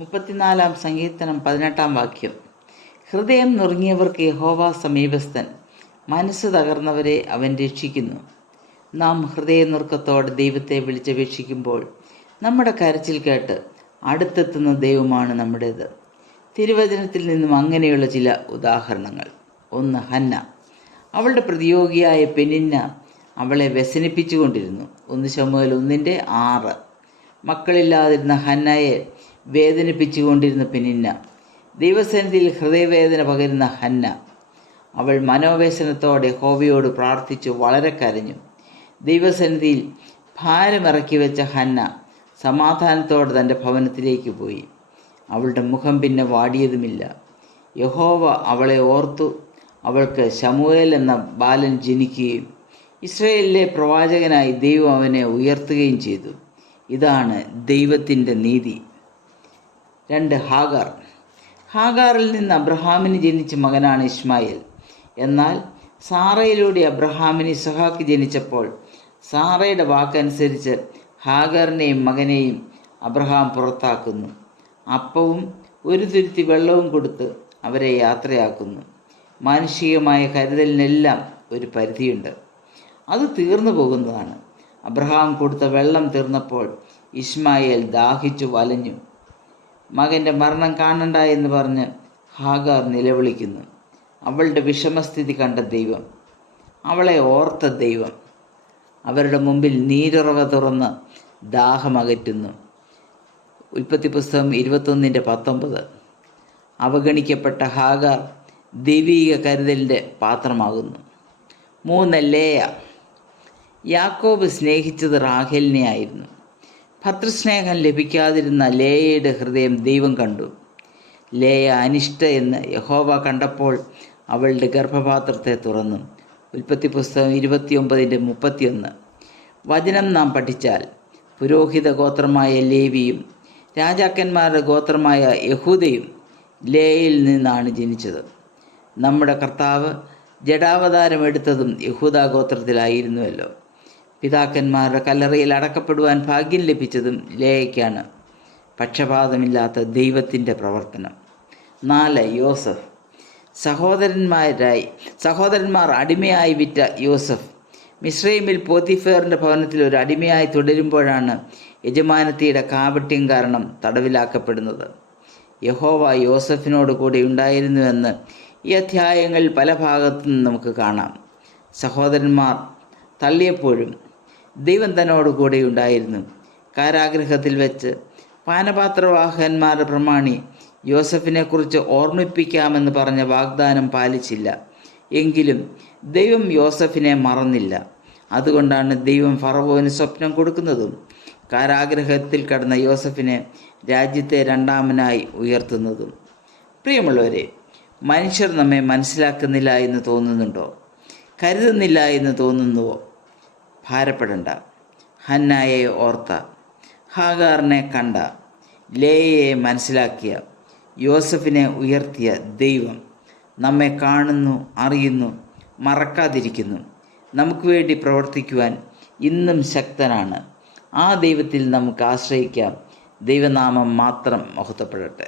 34 സങ്കീർത്തനം 18 വാക്യം. ഹൃദയം നുറുങ്ങിയവർക്ക് യഹോവ സമീപസ്ഥൻ, മനസ്സ് തകർന്നവരെ അവൻ രക്ഷിക്കുന്നു. നാം ഹൃദയനുറുക്കത്തോടെ ദൈവത്തെ വിളിച്ചപേക്ഷിക്കുമ്പോൾ നമ്മുടെ കരച്ചിൽ കേട്ട് അടുത്തെത്തുന്ന ദൈവമാണ് നമ്മുടേത്. തിരുവചനത്തിൽ നിന്നും അങ്ങനെയുള്ള ചില ഉദാഹരണങ്ങൾ. 1. ഹന്ന. അവളുടെ പ്രതിയോഗിയായ പെനിന്ന അവളെ വ്യസനിപ്പിച്ചുകൊണ്ടിരുന്നു. 1 ശമൂവേൽ 1:6. മക്കളില്ലാതിരുന്ന ഹന്നയെ വേദനിപ്പിച്ചുകൊണ്ടിരുന്ന പെനിന്ന. ദൈവസന്നിധിയിൽ ഹൃദയവേദന പകരുന്ന ഹന്ന. അവൾ മനോവേദനത്തോടെ യഹോവയോട് പ്രാർത്ഥിച്ചു വളരെ കരഞ്ഞു. ദൈവസന്നിധിയിൽ ഭാരമിറക്കി വെച്ച ഹന്ന സമാധാനത്തോടെ തൻ്റെ ഭവനത്തിലേക്ക് പോയി. അവളുടെ മുഖം പിന്നെ വാടിയതുമില്ല. യഹോവ അവളെ ഓർത്തു. അവൾക്ക് ശമൂവേൽ എന്ന ബാലൻ ജനിക്കുകയും ഇസ്രായേലിലെ പ്രവാചകനായി ദൈവം അവനെ ഉയർത്തുകയും ചെയ്തു. ഇതാണ് ദൈവത്തിൻ്റെ നീതി. 2. ഹാഗാർ. ഹാഗാറിൽ നിന്ന് അബ്രഹാമിന് ജനിച്ച മകനാണ് ഇസ്മായേൽ. എന്നാൽ സാറയിലൂടെ അബ്രഹാമിന് ഇസഹാക്ക് ജനിച്ചപ്പോൾ സാറയുടെ വാക്കനുസരിച്ച് ഹാഗാറിനെയും മകനെയും അബ്രഹാം പുറത്താക്കുന്നു. അപ്പവും ഒരു തുരുത്തി വെള്ളവും കൊടുത്ത് അവരെ യാത്രയാക്കുന്നു. മാനുഷികമായ കരുതലിനെല്ലാം ഒരു പരിധിയുണ്ട്. അത് തീർന്നു പോകുന്നതാണ്. അബ്രഹാം കൊടുത്ത വെള്ളം തീർന്നപ്പോൾ ഇസ്മായേൽ ദാഹിച്ചു വലഞ്ഞു. മകൻ്റെ മരണം കാണണ്ട എന്ന് പറഞ്ഞ് ഹാഗാർ നിലവിളിക്കുന്നു. അവളുടെ വിഷമസ്ഥിതി കണ്ട ദൈവം, അവളെ ഓർത്ത ദൈവം, അവരുടെ മുമ്പിൽ നീരുറവ തുറന്ന് ദാഹമകറ്റുന്നു. ഉൽപ്പത്തി പുസ്തകം 21:19. അവഗണിക്കപ്പെട്ട ഹാഗാർ ദൈവീക കരുതലിൻ്റെ പാത്രമാകുന്നു. 3. ലേയ. യാക്കോബ് സ്നേഹിച്ചത് റാഹേലിനെ ആയിരുന്നു. ഭർതൃസ്നേഹം ലഭിക്കാതിരുന്ന ലേയയുടെ ഹൃദയം ദൈവം കണ്ടു. ലേയ അനിഷ്ട എന്ന് യഹോവ കണ്ടപ്പോൾ അവളുടെ ഗർഭപാത്രത്തെ തുറന്നു. ഉൽപ്പത്തി പുസ്തകം 29:31. വചനം നാം പഠിച്ചാൽ പുരോഹിത ഗോത്രമായ ലേവിയും രാജാക്കന്മാരുടെ ഗോത്രമായ യഹൂദയും ലേയിൽ നിന്നാണ് ജനിച്ചത്. നമ്മുടെ കർത്താവ് ജഡാവതാരം എടുത്തതും യഹൂദാ ഗോത്രത്തിലായിരുന്നുവല്ലോ. പിതാക്കന്മാരുടെ കല്ലറയിൽ അടക്കപ്പെടുവാൻ ഭാഗ്യം ലഭിച്ചതും ലേയയ്ക്കാണ്. പക്ഷപാതമില്ലാത്ത ദൈവത്തിൻ്റെ പ്രവർത്തനം. 4. യോസഫ്. സഹോദരന്മാർ അടിമയായി വിറ്റ യോസഫ് മിസ്രൈമിൽ പോത്തിഫേറിൻ്റെ ഭവനത്തിൽ ഒരു അടിമയായി തുടരുമ്പോഴാണ് യജമാനത്തിയുടെ കാപട്യം കാരണം തടവിലാക്കപ്പെടുന്നത്. യഹോവ യോസഫിനോട് കൂടെ ഉണ്ടായിരുന്നുവെന്ന് ഈ അധ്യായങ്ങളിൽ പല ഭാഗത്തു നിന്ന് നമുക്ക് കാണാം. സഹോദരന്മാർ തള്ളിയപ്പോഴും ദൈവം തന്നോട് കൂടെ ഉണ്ടായിരുന്നു. കാരാഗൃഹത്തിൽ വെച്ച് പാനപാത്രവാഹകന്മാരുടെ പ്രമാണി യോസഫിനെക്കുറിച്ച് ഓർമ്മിപ്പിക്കാമെന്ന് പറഞ്ഞ വാഗ്ദാനം പാലിച്ചില്ല. എങ്കിലും ദൈവം യോസഫിനെ മറന്നില്ല. അതുകൊണ്ടാണ് ദൈവം ഫറവോന് സ്വപ്നം കൊടുക്കുന്നതും കാരാഗൃഹത്തിൽ കടന്ന യോസഫിനെ രാജ്യത്തെ രണ്ടാമനായി ഉയർത്തുന്നതും. പ്രിയമുള്ളവരെ, മനുഷ്യർ നമ്മെ മനസ്സിലാക്കുന്നില്ല എന്ന് തോന്നുന്നുണ്ടോ? കരുതുന്നില്ല എന്ന് തോന്നുന്നുവോ? ഭാരപ്പെടണ്ട. ഹന്നായെ ഓർത്ത, ഹാഗാറിനെ കണ്ട, ലേയയെ മനസ്സിലാക്കിയ, യോസഫിനെ ഉയർത്തിയ ദൈവം നമ്മെ കാണുന്നു, അറിയുന്നു, മറക്കാതിരിക്കുന്നു. നമുക്ക് വേണ്ടി പ്രവർത്തിക്കുവാൻ ഇന്നും ശക്തനാണ്. ആ ദൈവത്തിൽ നമുക്ക് ആശ്രയിക്കാം. ദൈവനാമം മാത്രം മഹത്വപ്പെടട്ടെ.